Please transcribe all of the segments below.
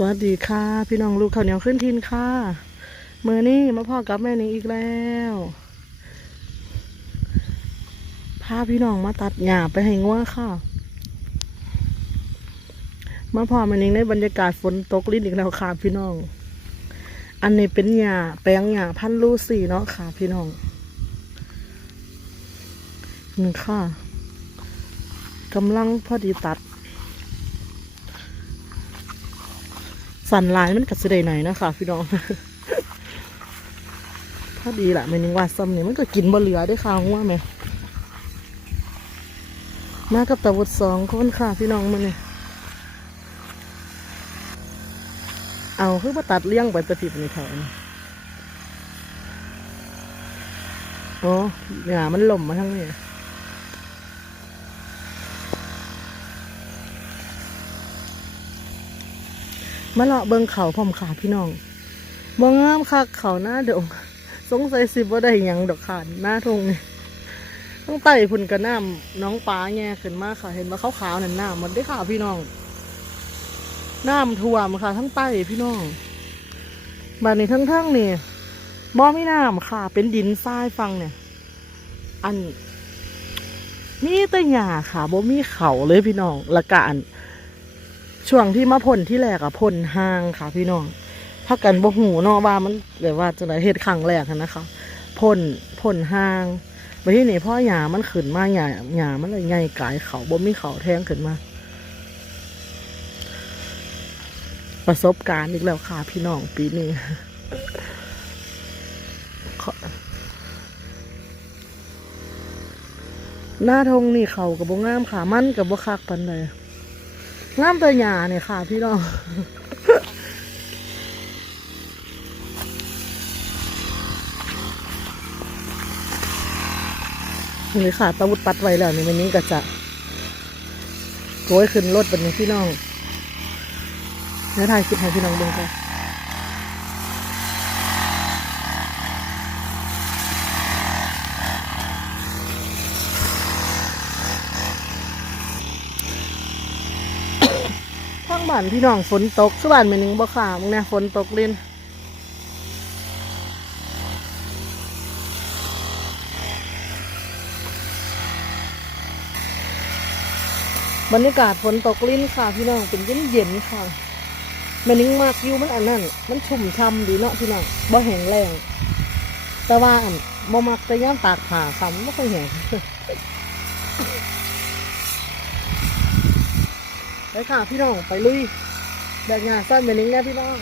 สวัสดีค่ะ พี่น้องลูกข้าวเหนียวขึ้นทินค่ะเมื่อนี้มาพ่อกับแม่นิงอีกแล้วพาพี่น้องมาตัดหญ้าไปให้งัวค่ะมาพ่อแม่นิงในบรรยากาศฝนตกลิ้นอีกแล้วค่ะพี่น้อง อันนี้เป็นหญ้าแปลงหญ้าพันลูซี่เนาะค่ะ พี่น้องนี่ค่ะกำลังพอดีตัด สันลายมันกัดสิได้หน่อยนะคะพี่น้องถ้าดีแหละม่นิงว่าซ้ำเนี่ยมันก็กินบ่เหลือได้ค่ะว่าไหมมากับตาวุฒสองคนค่ะพี่น้องมันเนี่ยเอาคือมาตัดเลี้ยงไปตะผิดในแถวนี้อ๋อหญ้ามันหล่มมาทั้งนี้ มาเลาะเบิงเขาพร้อมขาพี่น้องบ่งามคักเขาหน้าดงสงสัยสิบ่ได้ยังดอกขาดหน้าทงนี่ต้องไต่พุ่นกระน้ำน้องปลาแง่ขึ้นมาค่ะเห็นว่าขาวๆนั่นน้ำมันได้ค่ะพี่น้องน้ำท่วมค่ะ ทั้งใต้พี่น้องบ้านนี้ทั้งๆนี่บ่มีน้ำค่ะ เป็นดินทรายฟังเนี่ย อันมีแต่หญ้าค่ะบ่มีเขาเลยพี่น้องละกัน ช่วงที่มาพ่นที่แรกอะพ่นห้างค่ะ พี่น้องถ้ากันบ่หูเนาะว่ามันแบบว่าจะไหนเหตุครั้งแรกนะคะพ่นพ่นห้างไปที่นี่พ่อหยามันขึ้นมาหยาหยามันเลยใหญ่กายเขาบ่มีเขาแทงขึ้นมา ประสบการณ์อีกแล้วค่ะ พี่น้องปีนี้หน้าทงนี่เขากับบ่งามค่ะ มันกับบ่คักปันเลย งามตัวหยาเนี่ยค่ะ พี่น้องนี่ค่ะตะวุดปัดไว้แล้วนี่วันนี้ก็จะโวยขึ้นรถแบบนี้พี่น้องเนื้อถ่ายคิดให้พี่น้องดูค่ะข้า บ้านพี่น้องฝนตกคือบ้านแม่นึงบ่ค่ะมึงเนี่ยฝนตกเล่นบรรยากาศฝนตกลิ้นค่ะพี่น้องเป็นเย็นเย็นค่ะม่นิ้งมากอยู่มันอันนั้นมันชุ่มช่ำดีเนาะพี่น้องบ่แห้งแรงแต่ว่าอันบ่มักแต่ย่ามตากผ้าค่ะมันไม่ค่อยแห้ง ไปค่ะพี่น้องไปลุยแบกงานสั้นแม่นิ้งแน่พี่น้อง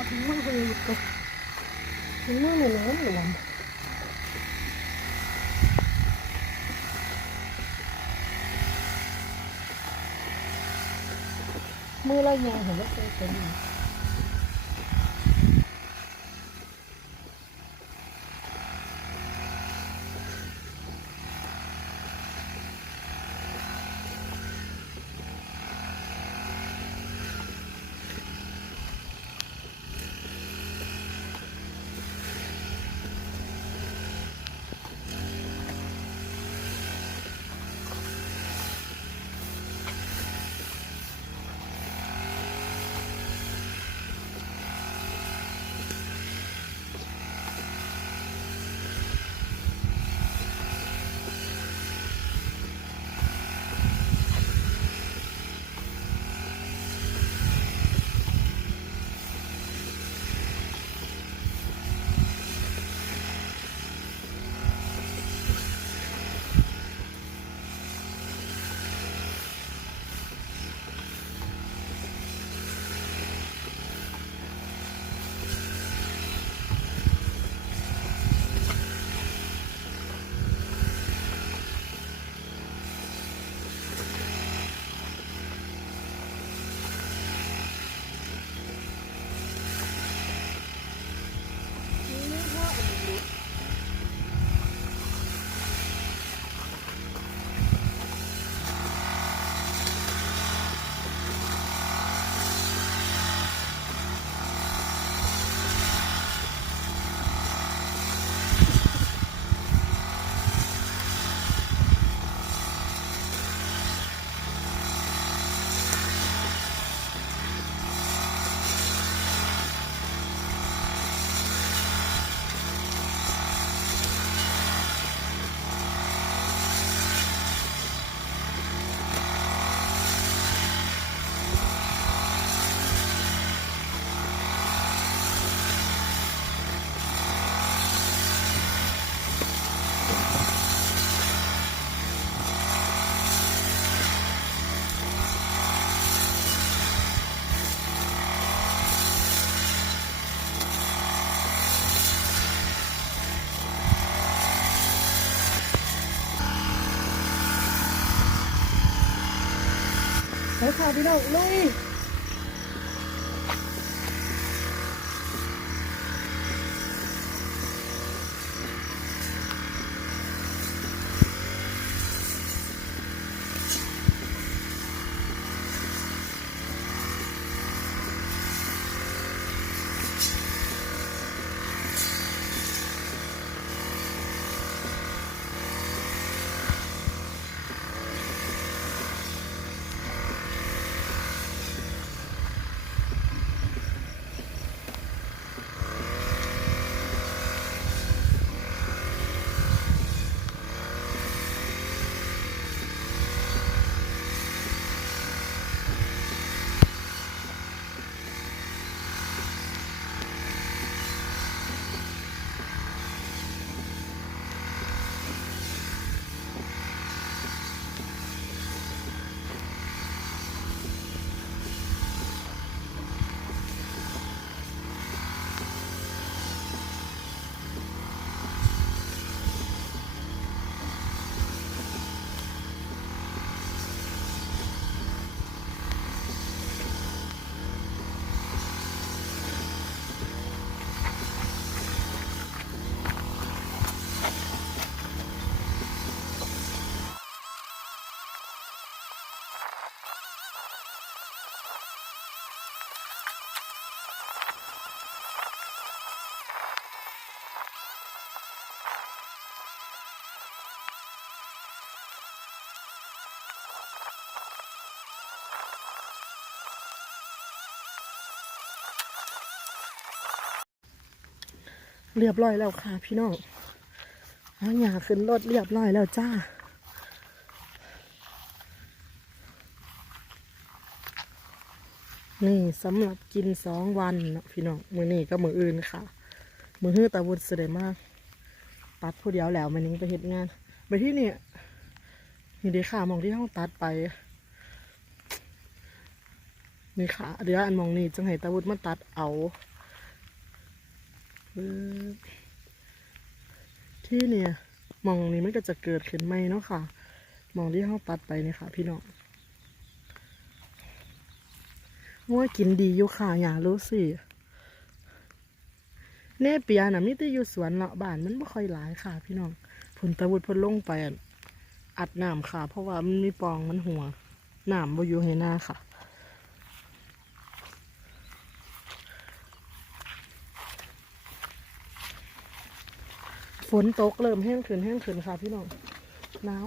เอาถุงมือไปหยิบกันถุงมือหนูหลวมหลวมมือเราแยงเห็นว่าเป็นเป็น อยู่ไปค่ะพี่น้องลุย เรียบร้อยแล้วค่ะพี่น้องเอาหยาขึ้นรถเรียบร้อยแล้วจ้า นี่สำหรับกินสองวันนะพี่น้อง มือนี่ก็มืออื่นค่ะ มือฮื้อตาวุฒเสด็จมาก ตัดผู้เดียวแล้วมันนี้ไปเห็นงาน ไปที่นี่นี่ดีค่ะมองที่ห้องตัดไป นี่ค่ะ เดี๋ยวอันมองนี่จังให้ตาวุฒมาตัดเอา ที่เนี่ยมองนี้มันก็จะเกิดขึ้นไหมเนาะค่ะมองที่เขาตัดไปเนี่ยค่ะ พี่น้องว่ากินดีอยู่ค่ะอย่ารู้สิเนเปียน่ะมิตรอยู่สวนเลาะบ้านมันไม่ค่อยหลายค่ะ พี่น้องผลตะวุฒเพนลงไปอะอัดน้ำค่ะ เพราะว่ามันมีปองมันหัวน้ำบ่อยู่ให้หน้าค่ะ ฝนตกเริ่มแห้งขึ้นแห้งขึ้นค่ะพี่น้องหนาว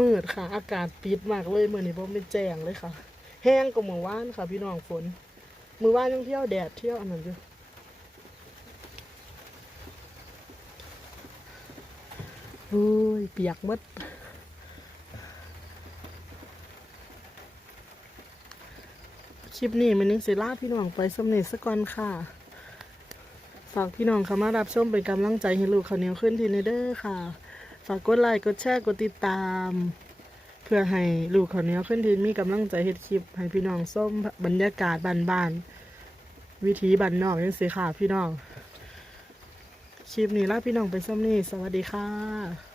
มืดค่ะ อากาศปิดมากเลยเมื่อนี้เพราะไม่แจ้งเลยค่ะ แห้งกว่าเมื่อวานค่ะ พี่น้องฝน มือว่านยังเที่ยวแดดเที่ยวอันนั้นอยู่โอ้ยเปียกมดคลิปนี้มันนึงสิลาพี่น้องไปสำเร็จสักก่อนค่ะ ฝากพี่น้องเข้ามารับชมเป็นกำลังใจให้ลูกเขาเนียวขึ้นทีนเด้อค่ะ ฝากกดไลค์กดแชร์กดติดตาม เพื่อให้ลูกเขาเนียขึ้นทีมีกำลังใจเฮ็ดคลิปให้พี่น้องส้มบรรยากาศบ้านๆวิธีบ้านนอกยังสิค่ะพี่น้องคลิปนี้ลาพี่น้องไปส้มนี่สวัสดีค่ะ